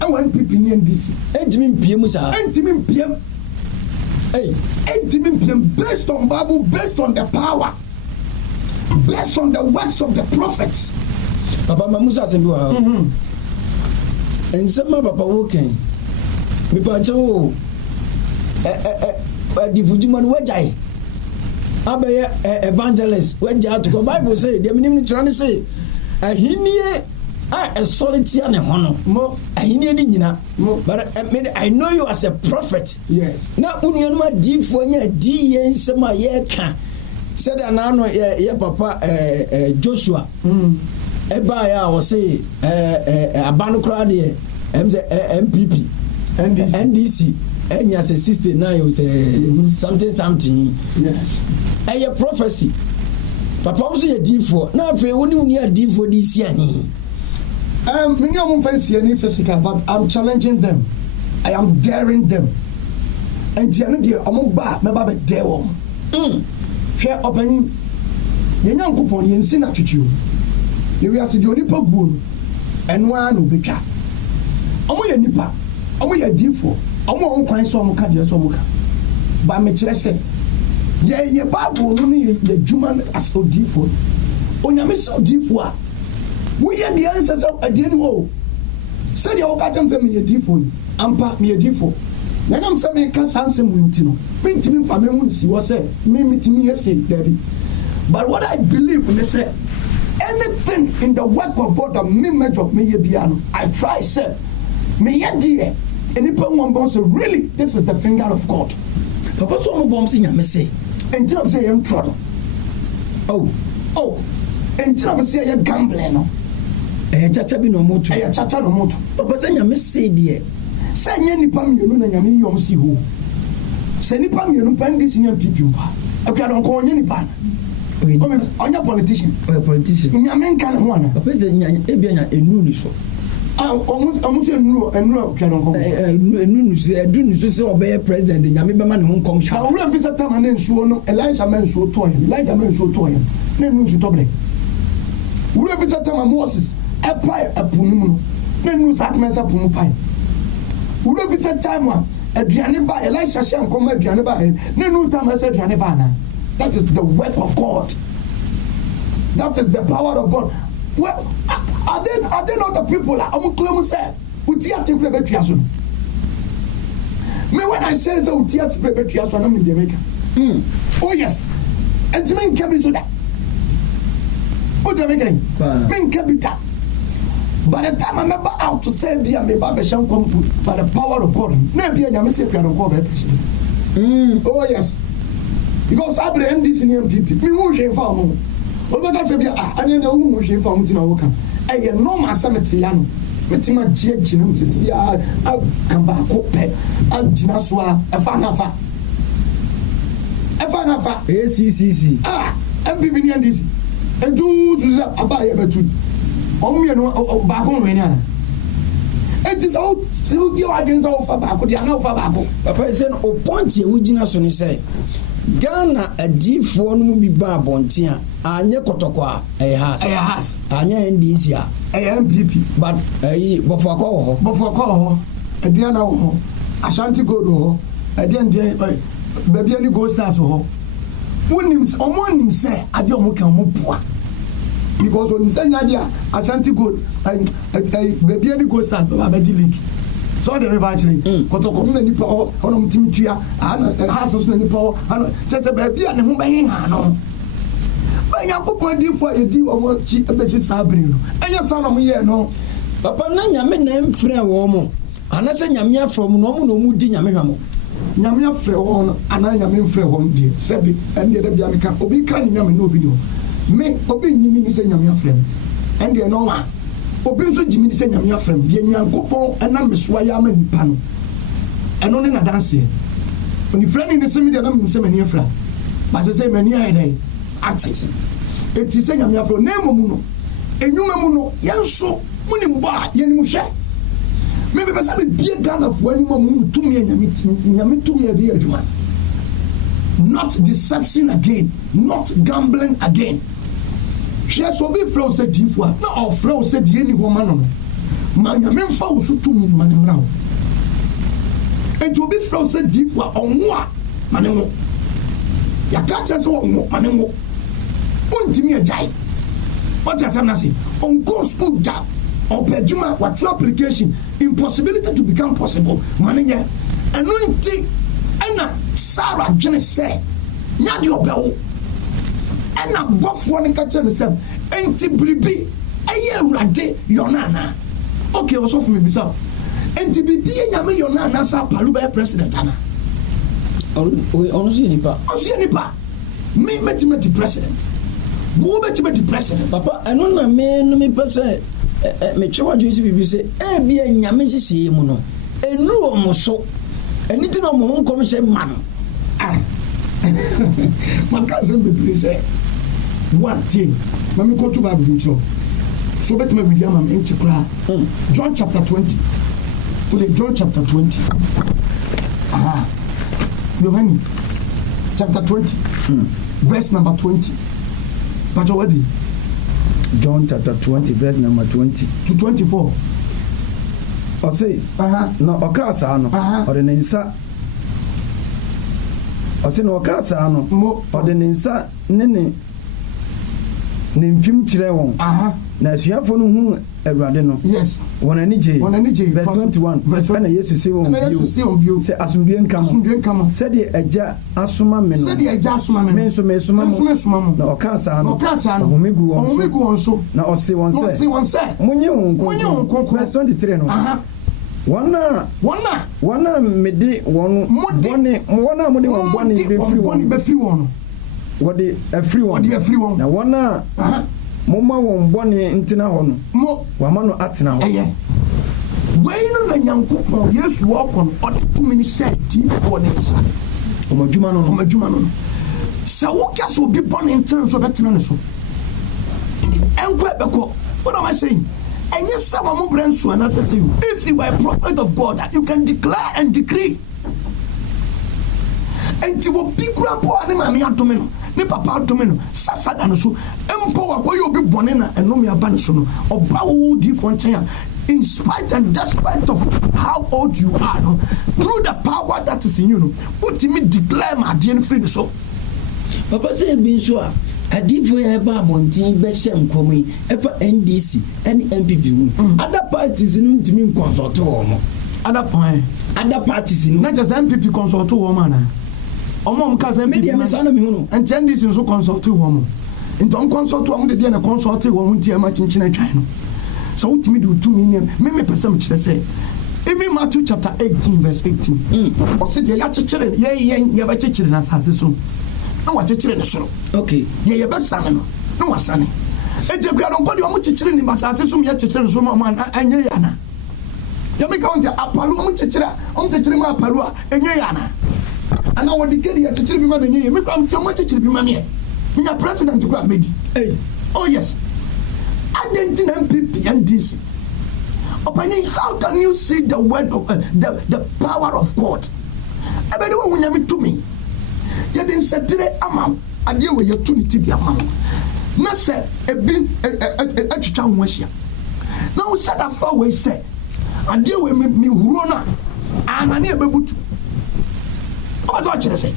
awan pipi ni NDC entimi mpiem sa entimi mpiem based on Bible, based on the power, based on the works of the prophets. Papa mamusa asembi wa ensema papa woken mi pa chawo divujuma no wajai abaye evangelist wajai to Bible say the minimum trans say ahinie a solitaire ne hono mo ahinie ni nyina but I know you as a prophet. Yes na unionu adifo nya di yen sema ye ka said anano ye papa Joshua eba ya o say abanu kra de MPP NDC enya say 69 o say something yes a prophecy papa also ye difo na afi woni uni adifo di si ani many of them fancy any physical, but I'm challenging them. I am daring them. And the end of the ba me ba be dare won. Share opening. Ye nyan kupon ye nsi na twetwe. Ye wi ase de onipa guo eno an obetwa. Omo ye nipa, omo ye difo, omo on kwan so omo ka de so omo ka. Ba me kire se ye Bible no ye djuma as odifo. Onyame se odifo a we hear the answers of a dear wo. Said your catch them me a default. Ampa me a default. When I'm saying Cassansem Wintino, Mintim for me, see what say, me meeting me, say, Daddy. But what I believe when they say anything in the work of God, the image of me, piano, I try, say, me, dear, and if one bounce, really, this is the finger of God. Papa, so I'm bouncing, I may say, until I say I'm trouble. Oh, until I say you're gambling. chacha bi no moto chacha no moto papa sɛ nyame se deɛ sɛ nyɛ nipa mienu na nyame yi ɔm si ho sɛ nipa mienu pɛndi si nyɛ MPP mpa akua don ko nyɛ nipa na ɔnyɛ politician nyame nka ne ho ana papa sɛ ebia nya enu ni so ɔmo sɛ enu akua don ko enu so edu ni so sɛ ɔbɛyɛ president nyame bɛma ne ho nkɔm sha na wura fi sɛ tama ne nsuo no Elijah man nsuo to yɛ na enu nsuo to bre wura fi sɛ tama Moses ɛpa ɛpo no mu no na enu sa atema sɛ po mu pai wura fi sɛ time a aduane ba Elisha hyɛ nkɔm aduane ba na enu tama sɛ aduane ba na. That is the work of God. That is the power of God. Well, are they not the people? I'm claiming say, "Utia te prebe tuaso." Me when I say so, "Utia te prebe tuaso," I'm in Jamaica. Oh yes, and to me can be so that. Oh Jamaica, me can be that. By the time I'm about out to say, "Be a me Baba shall come by the power of God." No be a Yamese can go by president. Oh yes. Because I bring this in MPP. Me who she found. Obeka se bia anya na who she found tina wo kan. Eh normal samete ya no. Metima gye no ntisi a kan ba ko pe. A gina so a efa na fa. ACCC. MPP ni ndisi. Edu zuza aba ye betu. Omye no ba ko no ni ana. Enti so you against all fa ba ko dia na fa ba ko. Papa say no point e wo gina so ni say Ghana adiifoɔ no mu bi ba abɔnten a anyɛ kɔtɔkɔ a ɛyɛ has anyɛ NDC a ɛyɛ MPP but ɛyi bɔfɔkɔ wɔ hɔ aduana wɔ hɔ Ashanti Gold wɔ hɔ ɛdeɛ baabi ani Gold Stars wɔ hɔ ɔmo nim sɛ adeɛ ɔmo ka ɔmo poa because onim sɛ nya adeɛ a Ashanti Gold baabi ani Gold Stars bɛba abɛgye league so de me ba chire kotoko na nipa ho ono mtimi tua ana haso so na nipa ho ana chese ba bia ne ho bɛhen ha no ba yakopon di fo edi omo chi ebesi sabri no enya sa na mo ye no papa na nyame na mfrɛ wo mo ana sɛ nyame afrɛ mo no mo no mu di nyame hwa mo nyame afrɛ wo no ana nyame mfrɛ wo ndi sɛbi ɛnde da bia me ka obi ka ni nyame no obi ni me obi nyimi ni sɛ nyame afrɛ me ɛnde no wa obi nso jimi sɛ nyame afrɛm deɛ nyankopɔn ɛnam mesoa yɛ ama nipa no ɛno ne nadanseɛ onifrɛ ne sɛ me deɛ na menim sɛ m'ani afra ba sɛ m'ani ayɛ dɛn ate ɛti sɛ nyame afrɛ na mmom no ɛnwuma mu no yɛnso monim bɔ a yɛnim hwɛ mebɛpɛ sɛ mebie Ghanafoɔ anim a mu tumi nyame tumi ade yɛ adwuma not deception again, not gambling again. She has so be frown said Tifwa, no or frown said the any woman. Manya found so to me, Manimrao. And to be frown said Tifwa on what? Manimo. Yakacha so Manimo. Untimi a jai. What has happened? On go school job or Pejuma, what your application, impossibility to become possible. Mania. And unti Anna Sarah Jenny said, Not your bell. And a buff one catch himself, empty bribi, a year rade, your nana. Okay, also for me, Bissau. And to be Yami, your nana, Paluba president, Anna. Honestly, Nipa. Me met him at the president. Who met him at the president? Papa, I don't know, man, me person. Me try what you say, be a Yamisi see mono. A no so. And it's no more commission man. My cousin be please say one thing. Let me go to Bible intro. So bet me with Yamam in Chipra. John chapter 20. Put it John chapter 20. Yohani chapter 20. Verse number 20. But already. John chapter 20, verse number 20 to 24. Or say, no, Ocasano, or the Ninsa. Or say, no, Ocasano, or the Ninsa, Nene, Nimfim Chirewon. Now, she have for whom a radino. Yes, one any J, verse 21. Verse 1, yes, you see on you. Say, Asumbian come, said the Aja Asuma men, said the Ajasuma men, so Mesuma, no, Ocasano, Omigu on so. Now, see one say, Munyon, verse 23. One mede one be free one. What the a free one. Now one moma won bone ntina ho no mo wama no atena ho eye wei no na Nyankopɔn Yesu ɔkɔ no ɔde tumi ni sɛ tifo ne nsa omadwuma no sɛ wo ka so obi bone ntina so betena ne so enko ebeko what am I saying? And yes, some of my if you are a prophet of God, you can declare and decree. And you will be grandpa and mammy abdomen, ne papa abdomen, Sasa Danosu, Empower where you'll be born in and no me abanisono, or bow different chair, in spite and despite of how old you are, no, through the power that is in you, no, ultimate declare my dear friend. So, Papa said, being sure. Adifo ya ba abontin be hye nkomo yi efa NDC and MPP other parties no ntimi consult wo mo other parties no na just MPP consult wo mo na omo ka say media me sana me hu and NDC so consult wo mo ntom consult wo mo de na consult wo mo ntia ma chinchina twan no so ultimate do 2 million me person kire say even Matthew chapter 18 verse 18 o se de ya chekere ye ba chekere na sase so na wa chekere ne soro okay ye be sane no na wa sane eje kwa don kodi o mo chekere ni basate so me chekere so mo anye ya na ya me ka on te apalu o mo chekere ma apalu a enye ya na ana wo dikedi ya chekere bi ma enye ye me kwa mti o mo chekere bi ma me nya president kwa medi oh yes identity MPP and DC opinion how can you see the word of the power of God ebe de wo nya me to me ye din setere ama ade we yetu ni tibi ama na se ebi atwitwa ho ahia na wo sada fa we se ade we me huro na anane ebebutu o ba kire se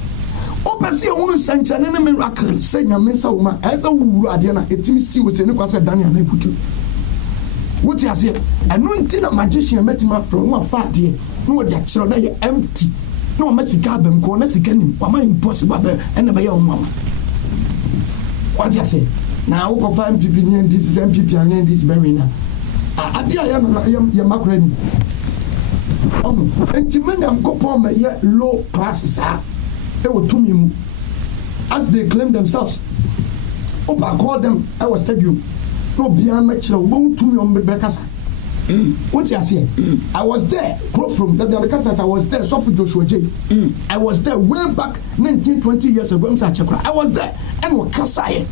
o pese ye hunu sanchane ne miracle se nyame sa wo ma eza wo huro ade na etimi si wo se ne kwase Daniel na ebutu wo ti ase enu ntina magician metima from wo fa ade no wo de akire na ye empty no ma sika bem ko na sika nim wa ma impossible be ene be ye o mama what you say na wo ko fa MPP ni this MPP and this very na adia ya no ya makura ni entimenya mkopo ma ye low class sa e wo tumi mu as they claim themselves opa call them I was stadium no bia ma kire wo tumi o be kasa what you say I was there from the because I was there so for Joshua J I was there way back 19-20 years ago I was there and we kasa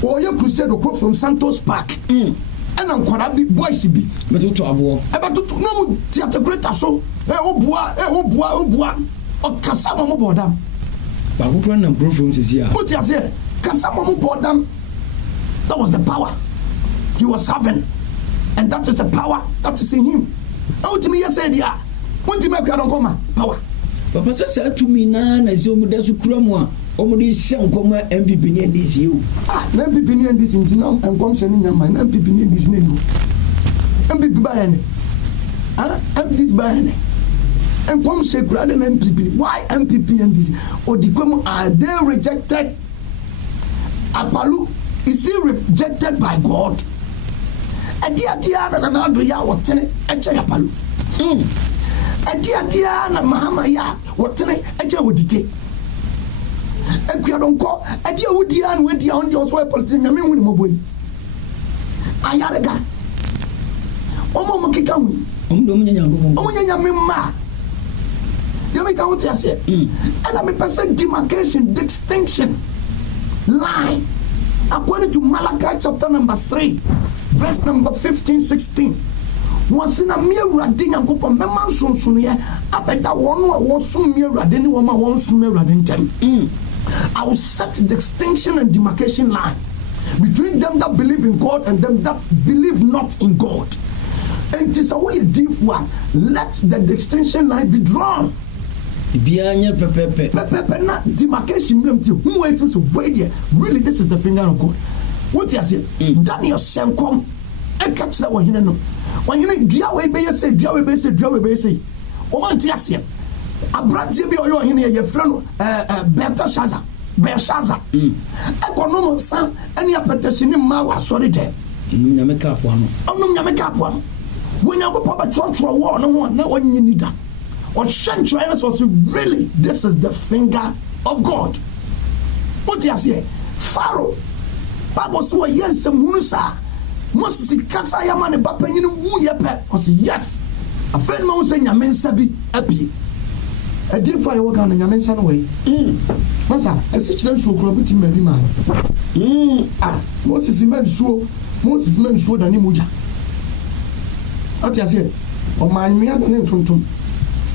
or you crusade or from Santos Park and I'm quite big boys be but to abo about to no theater greater so o kasa mo bodam ba go plan and from here what you say kasa mo bodam that was the power he was having. And that is the power that is in him. Ultimately, yes, said, yeah. Ultimately, I don't come power. Papa said to me, Nan, as you would do Krama, already shank come MPP and this you. MPP and this in Tinam and Commission in your mind, MPP in this name. MPP by any. This by any. And come say, rather than MPP. Why MPP and this? Or the Como are they rejected? Apalu, is he rejected by God? Adia na do ya wotene eche yapalu adia na mahama ya wotene eche wodike ekua donko adia wodia na wedia on the so politician nyame hu ni moboi ayarega omo kika hu omo nyanya ma you make out here and I'm a person demarcation distinction line according to Malachi chapter number 3 verse number 15-16 was in a mere radin and go for memman soon here up at that one was soon mere radin woman wants to mere radin. I will set the distinction and demarcation line between them that believe in God and them that believe not in God. And it is a way deep one. Let the distinction line be drawn. Pepe na demarcation who wait to wait here. Really, this is the finger of God. What you say? Daniel Senkom, and catch that one. You know, when you need Diawe Bay say, Diawe Bay say, Diawe Bay say, Oman Tiasia, a brand Tibi or your friend, Belshazzar, Economo Sam, and your petition in Mawa, sorry, there. You make up one. Oh, no, you make up one. When you go Papa Church for a war, no one you need that. Or Shantrainers was really, this is the finger of God. What you say? Pharaoh. Bible so yes munu sa Moses kasa ya ma ne ba panyin wu ye pe o say yes afen ma wo say nyame nsa bi abi e dey for you kan nyame nsa no we masa esi kire nsuo kro bi ti ma bi ma Moses man suo da ni moja ati ase o ma nwia da ne tonton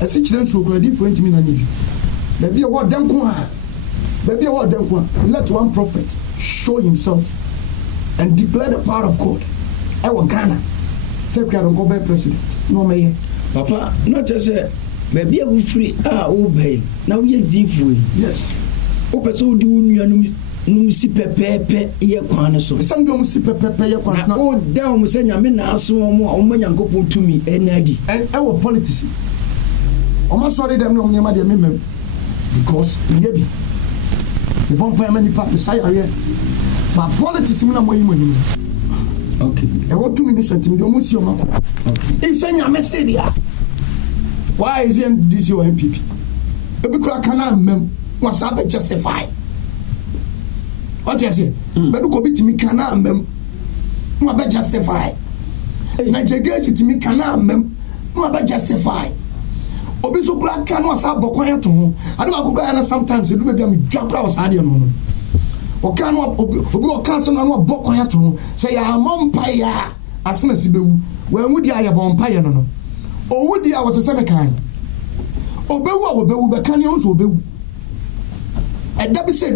esi kire nsuo kro di for ntimi na ni bi baby what dem ko ha let one prophet show himself and declare the power of God. I will Ghana. Say we don't go by president. No me. Papa, not just say baby we free obey. Now we different. Yes. O person do nu si pepepe ye kwan so. Some do si pepepe ye kwan na. O down say nyame na aso mo o manyankopon tumi enadi. And our politics. O ma sorry dem no nyama de memem because me ye bi. The bomb many part beside area. But politics na mo yimo. Okay. E what 2 minutes until the almost your mako. Okay. If say nyame say dia. Why is this your MPP? E be kura kana mem was have justify. What you say? But go be timi kana mem. Mo be justify. Nigeria timi kana mem. Mo be justify. Obi so kura kan was have bokwan to ho. Ade ma kura na sometimes e do be am dwapra was ade no. O kan obi o kan se na no bokwan to ho. Say ya mompa ya asema si bewu. We nwudi aye bompa ye no. O wudi a was se me kan. Obewu a obewu be kan ye so obewu. Dabi say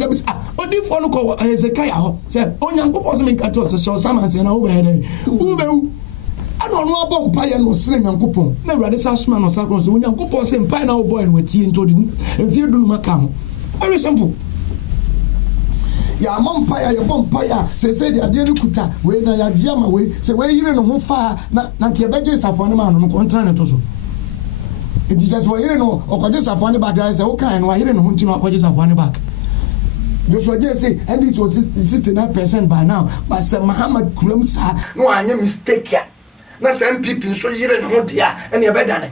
odi for no ko Hezekiah ho. Say onyankopon se me kan to se so saman se na wo be he. Ubewu ano no abom paye no sene nyankopon na awurade sa soma no sakron so nyankopon se mpa na wo boy no watie ntodi enfie dunu maka ho very simple ya mom paye ya bom paye se de ade no kuta we na ya gia ma we se we yire no ho fa na ke beje safo ne ma no kontra ne to so enti just we yire no okoje safo ne back say wo kan no wa yire no ho ntino okoje safo ne back Joshua just say and this was 69% by now but Sir Muhammad Kuram sa no anya mistake ya na some people so yire ne ho dia ene be dane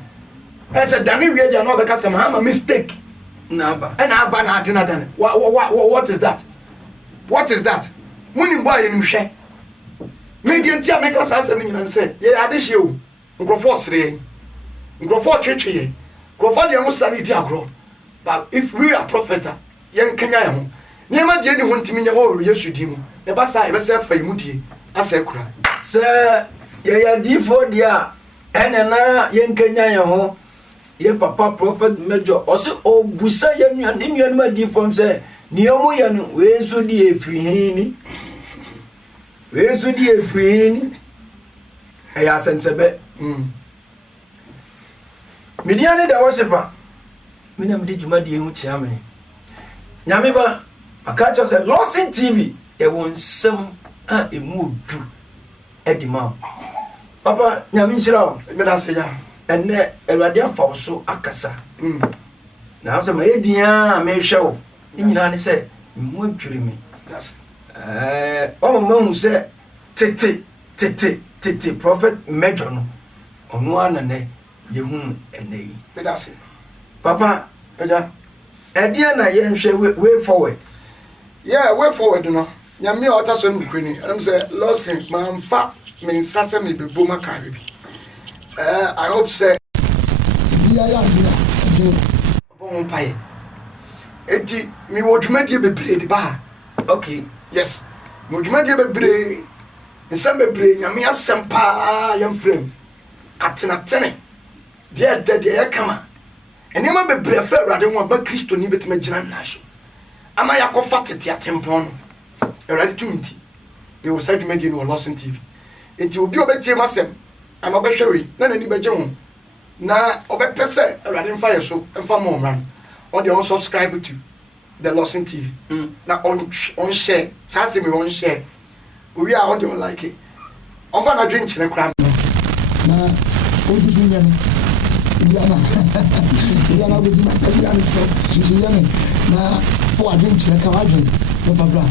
say dane wie dia no be ka say Muhammad mistake na ba na ade na dane what is that muni boy nim hwe me dia ntia me ka sa asem nyina say ye ade hye o nkrofo sere nkrofo twetwe nkrofo dia ho sani dia agro but if we are prophet yen kanya ya ho nyema die ni ho ntimi nya ho Yesu di mu e ba sa e be say fa imu die asa kura sir ya difo dia enena yen kanya ya ho ye papa prophet major o se obusa ye nuan ma difo se ni omo ya no we so di efrihini e ya sensebe media ne da wosepa mina mdi juma di hu tia me nyame ba aka cho se Lawson TV e won sem a emudu edima papa nyame nshira me da se ya enne Awurade afa so akasa na so ma edia me hwewo nyina ne se mu adwiri me o mo hu se tete prophet major no onu anane yehun enei me da se papa eja edia na ye hwe way forward way forward no nyame o ta so mkwini am say Lawson manfa me nsase me bebo maka bi I hope say ya dina bon paye eti mi wo dwumadie bebre di ba okay yes mo dwumadie bebre nsem bebre nyame asem pa yam frame atena de ya kama enema bebre fa Awurade ho ba Kristo ni betima gina na so ama yakofa tete atempon no Awurade tumiti they will say dwumadie no Lawson TV enti obi obetie masem ama behwewe na nani beje ho na obepese Awurade mfa yeso mfa mo mran on the subscribe to the Lawson TV na on share sa se me on share we are on the like it on fa na drink chire kra na ojusu nyame yana go di mata yana so jusu nyame na for drink chire ka wa drink no papa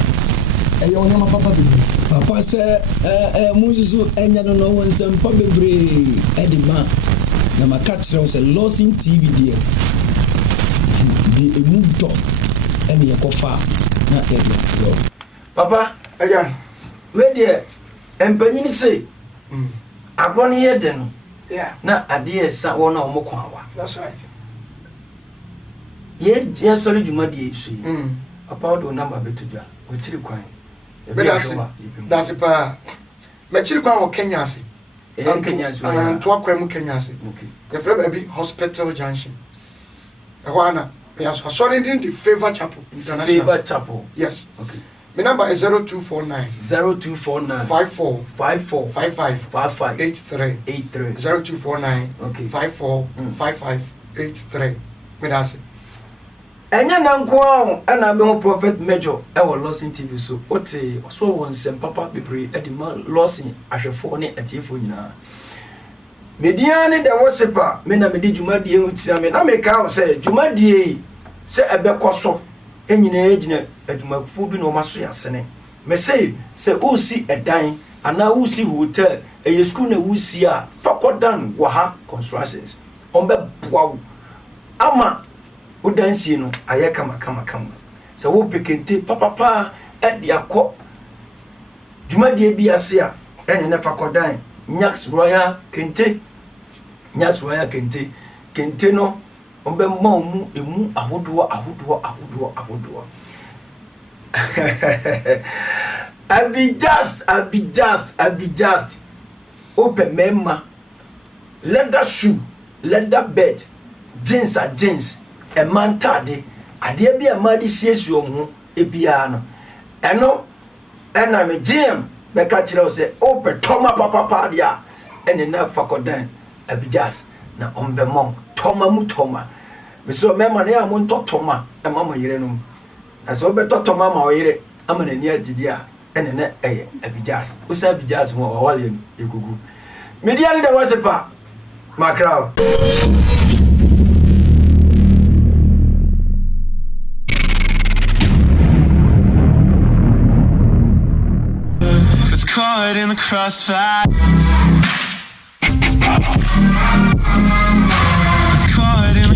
eyo nyama papa bebre papa se muzuzu enya no won sem pa bebre edima na maka kire se Lawson TV die di emudo ene yakofa na ebe yo papa eja we de empanyin say agro ne ye de no Yeah, na ade esa wo na omo kwa wa that's right. ye sorry juma de yesu Mm. papa do number betu dwa wo chiri kwan But that's it. Mechiri kwa Kenya ase. Kenya so To akwa mu Kenya ase. okay Your friend baby hospital junction. Ehwana, me as sorry in the Favor Chapel International. Favor Chapel. Yes. Okay. My number is 0249 0249 54 54 55 55 83 83 0249 Okay. 54 55 83. Me that's it. Enya nanko a na be ho prophet major e wo Lawson TV so ote so won sem papa bebre e di ma Lawson ahwefo ne atiefo nyina media ne da wosepa me na me di dwumadie hu tia me na me ka say dwumadie se ebekoso enyina egina adwumafo bi no maso yasene me say se usi edan ana usi hotel e school na usi a fakodan wo ha constructions ombe boawo ama udansi no aye kama se wo pekente papa e dia ko dwumadie bi ase a ene ne fakodan Nyax Royal Kente Kente no ombe ma mu emu ahodoɔ Abijast open memma leather shoe leather bed jeans a man tade ade bia ma de siesuo ho ebia no eno ena me gym beka kire o se open toma papa dia ene na fakodan abijas na ombe mom toma me so memma na ya mo ntotoma e mama yire no na so be totoma ma o yire ama na ni agidi a ene na abijas usa abijas ho o wale no egugu media ni da wasepa makraw. Caught in the crossfire.